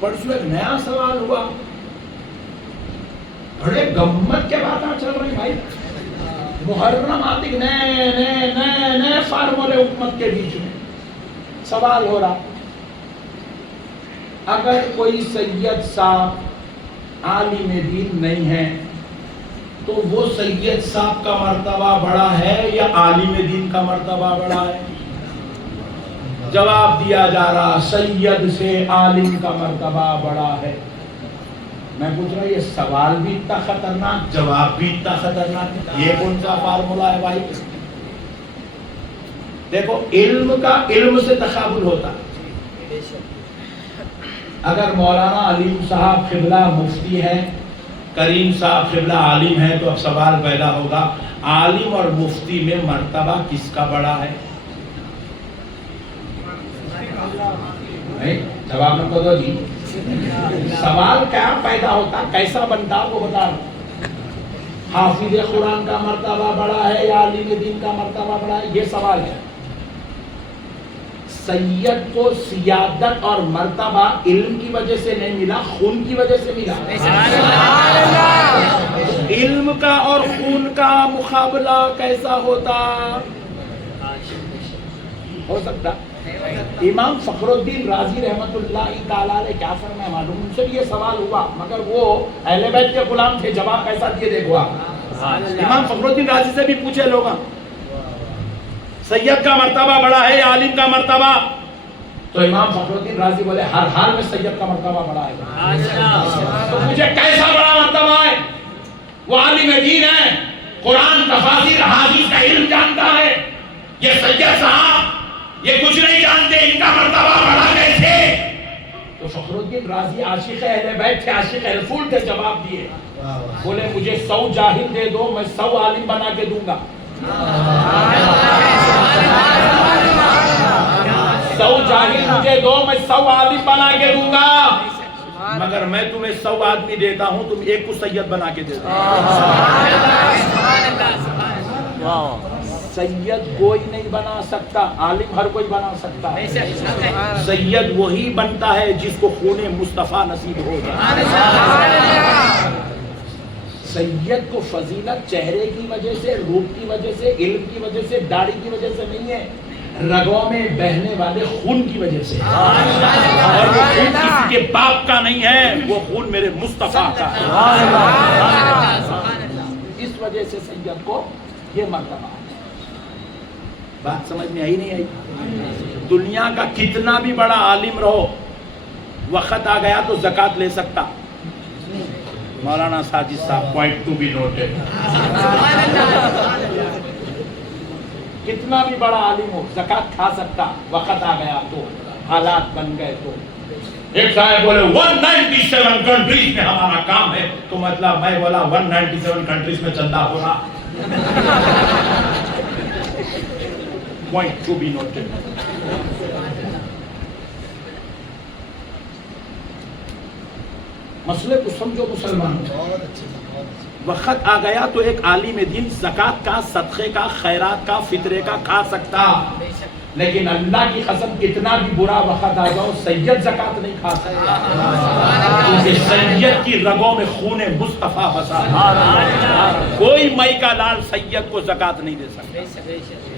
پرسوں ایک نیا سوال ہوا، بڑے گمت کے باتیں چل رہی بھائی، محرم آتی نئے نئے نئے نئے فارمولے حکومت کے بیچ میں سوال ہو رہا، اگر کوئی سید صاحب عالم دین نہیں ہے تو وہ سید صاحب کا مرتبہ بڑا ہے یا عالم دین کا مرتبہ بڑا ہے؟ جواب دیا جا رہا سید سے عالم کا مرتبہ بڑا ہے۔ میں پوچھ رہا یہ سوال بھی اتنا خطرناک، جواب بھی اتنا خطرناک، یہ کون سا فارمولا ہے بھائی؟ دیکھو علم کا علم سے تقابل ہوتا، اگر مولانا علیم صاحب قبلہ مفتی ہے، کریم صاحب قبلہ عالم ہے، تو اب سوال پیدا ہوگا عالم اور مفتی میں مرتبہ کس کا بڑا ہے؟ جواب نہ دو جی، سوال کیا پیدا ہوتا، کیسا بنتا وہ بتا رہا، حافظ قرآن کا مرتبہ بڑا ہے یا عالم دین کا مرتبہ بڑا ہے، یہ سوال ہے۔ سید کو سیادت اور مرتبہ علم کی وجہ سے نہیں ملا، خون کی وجہ سے ملا۔ علم کا اور خون کا مقابلہ کیسا ہوتا ہو سکتا؟ امام فخر الدین رازی رحمت اللہ تعالیٰ نے کیا فرمایا معلوم؟ ان سے بھی یہ سوال ہوا، مگر وہ اہل بیت کے غلام تھے، جواب کیسا دیے دیکھو آپ۔ امام فخر الدین رازی سے بھی پوچھے لوگاں سید کا مرتبہ بڑا ہے یا عالم کا مرتبہ؟ تو امام فخر الدین رازی بولے ہر حال میں سید کا مرتبہ بڑا ہے۔ تو مجھے کیسا بڑا مرتبہ ہے؟ وہ عالم دین ہے، قرآن تفاسیر حدیث کا علم جانتا ہے، یہ سید صاحب یہ کچھ نہیں جانتے، ان کا مرتبہ بڑا کیسے؟ تو فخر الدین رازی عاشق اہل بیت تھے، عاشق رسول تھے، جواب دیے، بولے مجھے 100 جاہل دے دو، میں 100 عالم بنا کے دوں گا۔ 100 جاہل مجھے دو، میں 100 عالم بنا کے دوں گا، مگر میں تمہیں 100 آدمی دیتا ہوں، تم ایک کو سید بنا کے دے دو۔ سید کوئی نہیں بنا سکتا، عالم ہر کوئی بنا سکتا ہے۔ سید وہی بنتا ہے جس کو خون مصطفیٰ نصیب ہوگا۔ سید کو فضیلت چہرے کی وجہ سے، روپ کی وجہ سے، علم کی وجہ سے، داڑھی کی وجہ سے نہیں ہے، رگوں میں بہنے والے خون کی وجہ سے، اور وہ خون کسی کے باپ کا نہیں ہے، وہ خون میرے مصطفیٰ کا ہے۔ اس وجہ سے سید کو یہ مرتبہ ہے۔ بات سمجھ میں آئی نہیں آئی؟ دنیا کا کتنا بھی بڑا عالم رہو، وقت آ گیا تو زکوٰۃ لے سکتا؟ مولانا ساجد صاحب پوائنٹ ٹو بی نوٹڈ، کتنا بھی بڑا عالم ہو زکوٰۃ کھا سکتا، وقت آ گیا تو، حالات بن گئے تو۔ ایک صاحب بولے 197 کنٹریز میں ہمارا کام ہے، تو مطلب میں بولا 197 کنٹریز میں چندہ ہو رہا۔ Point to be noted. مسئلے کو سمجھو مسلمان، وقت آ گیا تو ایک عالم دین زکوٰۃ کا، صدقے کا، خیرات کا، فطرے کا کھا سکتا، لیکن اللہ کی قسم کتنا بھی برا وقت آ جاؤ سید زکوٰۃ نہیں کھا سکتا، کیونکہ سید کی رگوں میں خون مصطفیٰ بسا ہے۔ کوئی مائی کا لال سید کو زکوٰۃ نہیں دے سکتا۔